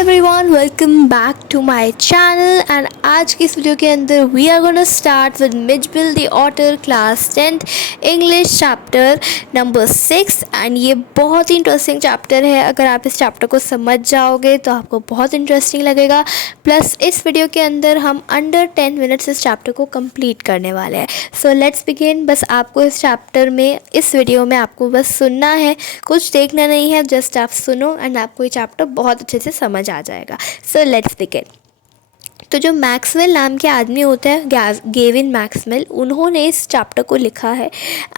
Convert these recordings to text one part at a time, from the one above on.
Everyone, welcome back to my channel. And आज की इस वीडियो के अंदर we are gonna start with Mijbil the otter class 10th English chapter number 6। And ये बहुत ही interesting chapter है। अगर आप इस चैप्टर को समझ जाओगे तो आपको बहुत इंटरेस्टिंग लगेगा। प्लस इस वीडियो के अंदर हम अंडर 10 मिनट्स इस चैप्टर को कंप्लीट करने वाले हैं। So let's begin. बस आपको इस चैप्टर में, इस वीडियो में आपको बस सुनना है, कुछ देखना नहीं है, जस्ट आप सुनो एंड आपको ये चैप्टर बहुत अच्छे से समझ आ जाएगा। So let's begin. तो जो मैक्सवेल नाम के आदमी होते हैं, गेविन मैक्सवेल, उन्होंने इस चैप्टर को लिखा है।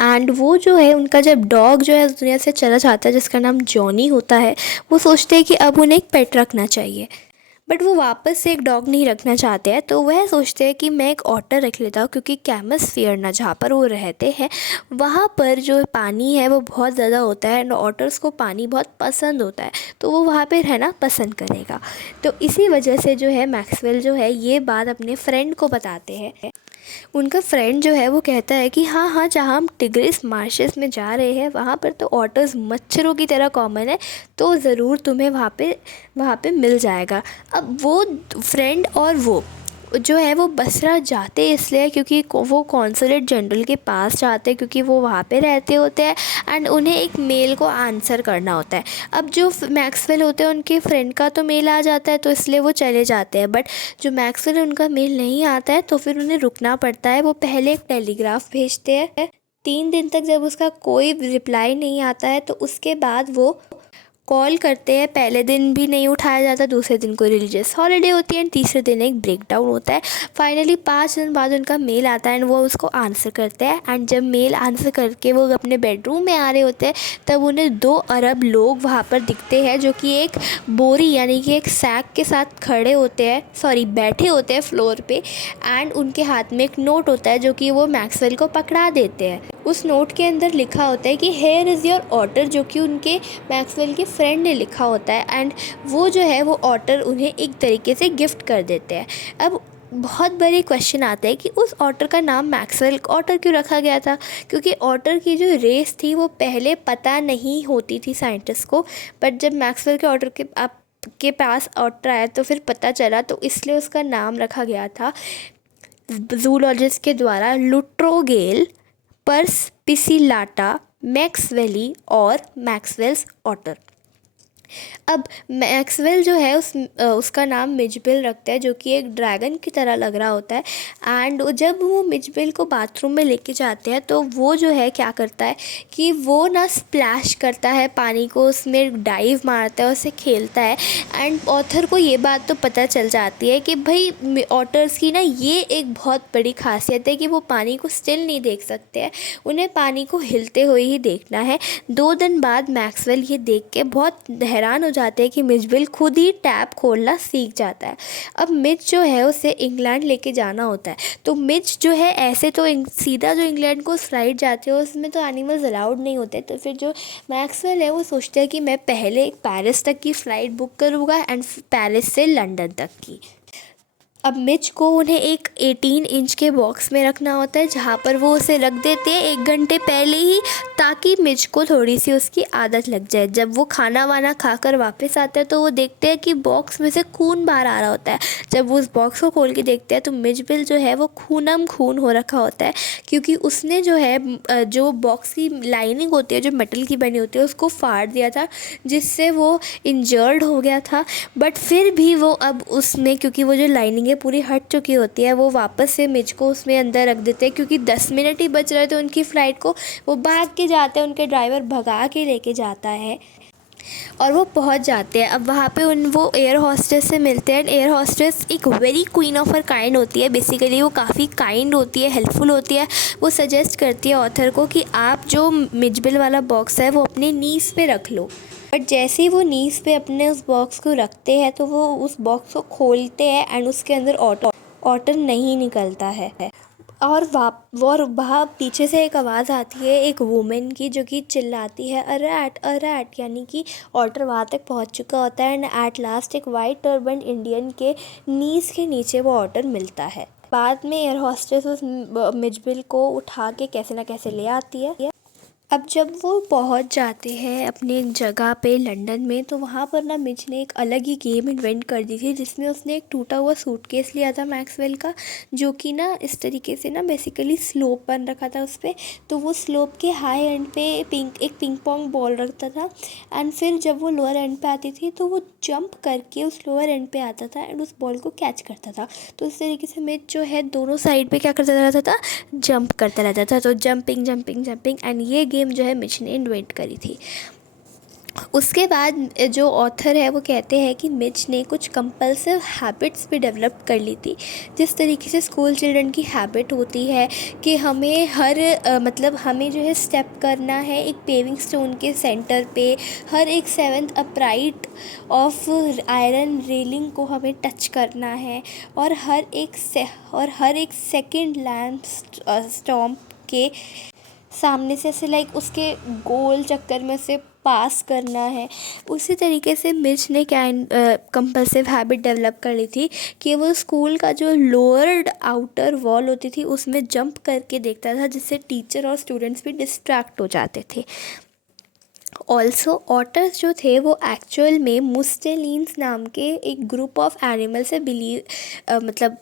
एंड वो जो है, उनका जब डॉग जो है इस दुनिया से चला जाता है, जिसका नाम जॉनी होता है, वो सोचते हैं कि अब उन्हें एक पेट रखना चाहिए। बट वो वापस से एक डॉग नहीं रखना चाहते हैं, तो वह सोचते हैं कि मैं एक ऑटर रख लेता हूँ, क्योंकि कैमस्फियर ना, जहाँ पर वो रहते हैं, वहाँ पर जो पानी है वो बहुत ज़्यादा होता है एंड ऑटर्स को पानी बहुत पसंद होता है, तो वो वहाँ पे रहना पसंद करेगा। तो इसी वजह से जो है मैक्सवेल जो है ये बात अपने फ्रेंड को बताते हैं। उनका फ्रेंड जो है वो कहता है कि हाँ हाँ, जहाँ हम टिग्रिस मार्शेस में जा रहे हैं वहाँ पर तो ऑटर्स मच्छरों की तरह कॉमन है, तो ज़रूर तुम्हें वहाँ पे मिल जाएगा। अब वो फ्रेंड और वो जो है वो बसरा जाते इसलिए क्योंकि वो कॉन्सुलेट जनरल के पास जाते हैं, क्योंकि वो वहाँ पे रहते होते हैं एंड उन्हें एक मेल को आंसर करना होता है। अब जो मैक्सवेल होते हैं, उनके फ्रेंड का तो मेल आ जाता है, तो इसलिए वो चले जाते हैं। बट जो मैक्सवेल, उनका मेल नहीं आता है, तो फिर उन्हें रुकना पड़ता है। वो पहले एक टेलीग्राफ भेजते हैं 3 दिन तक। जब उसका कोई रिप्लाई नहीं आता है तो उसके बाद वो कॉल करते हैं। पहले दिन भी नहीं उठाया जाता, दूसरे दिन कोई रिलीजियस हॉलीडे होती है एंड तीसरे दिन एक ब्रेकडाउन होता है। फाइनली 5 दिन बाद उनका मेल आता है एंड वो उसको आंसर करते हैं। एंड जब मेल आंसर करके वो अपने बेडरूम में आ रहे होते हैं, तब उन्हें 2 अरब लोग वहाँ पर दिखते हैं, जो कि एक बोरी यानी कि एक सैक के साथ खड़े होते हैं, बैठे होते हैं फ्लोर पे। एंड उनके हाथ में एक नोट होता है, जो कि वो मैक्सवेल को पकड़ा देते हैं। उस नोट के अंदर लिखा होता है कि हेयर इज़ योर ऑटर, जो कि उनके मैक्सवेल के फ्रेंड ने लिखा होता है। एंड वो जो है वो ऑटर उन्हें एक तरीके से गिफ्ट कर देते हैं। अब बहुत बड़े क्वेश्चन आते हैं कि उस ऑटर का नाम मैक्सवेल ऑटर क्यों रखा गया था, क्योंकि ऑटर की जो रेस थी वो पहले पता नहीं होती थी साइंटिस्ट को। बट जब मैक्सवेल के ऑटर के पास ऑटर आया तो फिर पता चला, तो इसलिए उसका नाम रखा गया था जूलॉजिस्ट के द्वारा लुट्रोगेल परस्पिसिलाटा मैक्सवेली और मैक्सवेल्स ऑटर। अब मैक्सवेल जो है उसका नाम मिजबिल रखता है, जो कि एक ड्रैगन की तरह लग रहा होता है। एंड जब वो मिजबिल को बाथरूम में लेके जाते हैं, तो वो जो है क्या करता है कि वो ना स्प्लैश करता है पानी को, उसमें डाइव मारता है, उससे खेलता है। एंड ऑथर को ये बात तो पता चल जाती है कि भाई ऑटर्स की ना ये एक बहुत बड़ी खासियत है कि वो पानी को स्टिल नहीं देख सकते हैं, उन्हें पानी को हिलते हुए ही देखना है। 2 दिन बाद मैक्सवेल ये देख के बहुत हैरान हो जाते हैं कि मिजबिल खुद ही टैप खोलना सीख जाता है। अब मिच जो है उसे इंग्लैंड लेके जाना होता है, तो मिच जो है ऐसे तो सीधा जो इंग्लैंड को फ्लाइट जाते हो, उसमें तो एनिमल्स अलाउड नहीं होते। तो फिर जो मैक्सवेल है वो सोचते हैं कि मैं पहले पेरिस तक की फ़्लाइट बुक करूँगा एंड पेरिस से लंदन तक की। अब मिच को उन्हें एक 18 इंच के बॉक्स में रखना होता है, जहाँ पर वो उसे रख देते हैं 1 घंटे पहले ही, ताकि मिच को थोड़ी सी उसकी आदत लग जाए। जब वो खाना वाना खाकर वापस आते हैं तो वो देखते हैं कि बॉक्स में से खून बाहर आ रहा होता है। जब वो उस बॉक्स को खोल के देखते हैं तो मिजबिल जो है वो खूनम खून हो रखा होता है, क्योंकि उसने जो है जो बॉक्स की लाइनिंग होती है, जो मेटल की बनी होती है, उसको फाड़ दिया था, जिससे वो इंजर्ड हो गया था। बट फिर भी वो अब उसमें, क्योंकि वो जो लाइनिंग पूरी हट चुकी होती है, वो वापस से मिच को उसमें अंदर रख देते हैं, क्योंकि 10 मिनट ही बच रहे थे उनकी फ़्लाइट को। वो भाग के जाते हैं, उनके ड्राइवर भगा के लेके जाता है और वो पहुंच जाते हैं। अब वहाँ पे वो एयर हॉस्टेस से मिलते हैं। एयर हॉस्टेस एक very queen of her kind होती है। बेसिकली वो काफ़ी काइंड होती है, हेल्पफुल होती है। वो सजेस्ट करती है ऑथर को कि आप जो मिजबिल वाला बॉक्स है वो अपने नीज़ पे रख लो। बट जैसे ही वो नीज़ पे अपने उस बॉक्स को रखते हैं, तो वो उस बॉक्स को खोलते हैं एंड उसके अंदर ऑटर नहीं निकलता है। और वहाँ पीछे से एक आवाज़ आती है एक वुमेन की, जो कि चिल्लाती है अरैट, यानी कि ऑटर वहाँ तक पहुँच चुका होता है। एंड एट लास्ट एक वाइट टर्बन इंडियन के नीज़ के नीचे वो ऑटर मिलता है। बाद में एयर हॉस्टेस उस मिजबिल को उठा के कैसे ना कैसे ले आती है अब जब वो पहुंच जाते हैं अपने एक जगह पे लंदन में, तो वहाँ पर ना मिच ने एक अलग ही गेम इन्वेंट कर दी थी, जिसमें उसने एक टूटा हुआ सूटकेस लिया था मैक्सवेल का, जो कि ना इस तरीके से ना बेसिकली स्लोप बन रखा था उस पर। तो वो स्लोप के हाई एंड पे एक पिंग पोंग बॉल रखता था, एंड फिर जब वो लोअर एंड पे आती थी तो वो जंप करके उस लोअर एंड पे आता था एंड उस बॉल को कैच करता था। तो इस तरीके से मिच जो है दोनों साइड पे क्या करता रहता था, जंप करता रहता था। तो जंपिंग जंपिंग जंपिंग, एंड ये गेम जो है मिच ने इन्वेंट करी थी। उसके बाद जो ऑथर है वो कहते हैं कि मिच ने कुछ कंपल्सिव हैबिट्स भी डेवलप कर ली थी, जिस तरीके से स्कूल चिल्ड्रन की हैबिट होती है कि हमें मतलब हमें जो है स्टेप करना है एक पेविंग स्टोन के सेंटर पे, हर एक 7th upright of iron railing को हमें टच करना है, और हर एक सेकंड लैम्प स्टॉम्प के सामने से ऐसे लाइक उसके गोल चक्कर में से पास करना है। उसी तरीके से मिच ने क्या कंपल्सिव हैबिट डेवलप कर ली थी कि वो स्कूल का जो लोअर्ड आउटर वॉल होती थी उसमें जंप करके देखता था, जिससे टीचर और स्टूडेंट्स भी डिस्ट्रैक्ट हो जाते थे। ऑल्सो ऑटर्स जो थे वो एक्चुअल में मुस्टेलिन्स नाम के एक ग्रुप ऑफ एनिमल से मतलब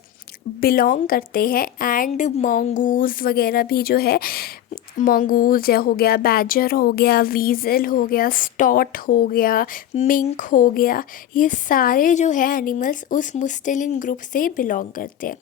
बिलोंग करते हैं, एंड मोंगूज वगैरह भी जो है, मंगूज़ या हो गया, बैजर हो गया, वीज़ल हो गया, स्टॉट हो गया, मिंक हो गया, ये सारे जो है एनिमल्स उस मुस्टेलिन ग्रुप से बिलोंग करते हैं।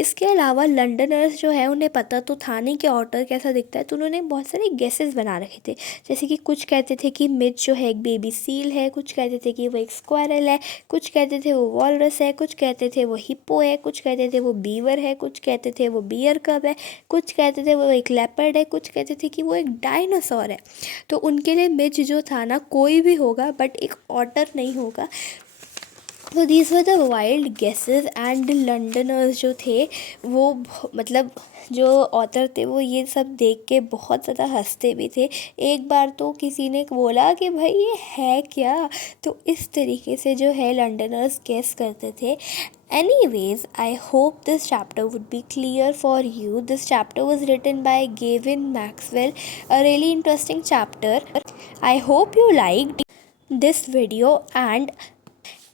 इसके अलावा लंडनर्स जो है उन्हें पता तो था नहीं कि ऑटर कैसा दिखता है, तो उन्होंने बहुत सारे गेसेस बना रखे थे। जैसे कि कुछ कहते थे कि मिच जो है एक बेबी सील है, कुछ कहते थे कि वो एक स्क्वायरल है, कुछ कहते थे वो वॉलरस है, कुछ कहते थे वो हिप्पो है, कुछ कहते थे वो बीवर है, कुछ कहते थे वो बियर कब है, कुछ कहते थे वो एक लेपर्ड है, कुछ कहते थे कि वो एक डायनासोर है। तो उनके लिए मिच जो था ना कोई भी होगा बट एक ऑटर नहीं होगा। तो these were the wild guesses, and Londoners जो थे वो मतलब जो ऑथर थे वो ये सब देख के बहुत ज़्यादा हंसते भी थे। एक बार तो किसी ने बोला कि भाई ये है क्या, तो इस तरीके से जो है लंडनर्स गेस करते थे। Anyways, I hope this chapter would be clear for you. This chapter was written by Gavin Maxwell, a really interesting chapter. I hope you liked this video, and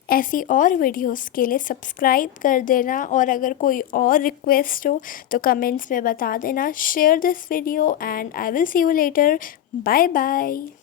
ऐसी और वीडियोस के लिए सब्सक्राइब कर देना, और अगर कोई और रिक्वेस्ट हो तो कमेंट्स में बता देना। Share this video and I will see you later. Bye bye.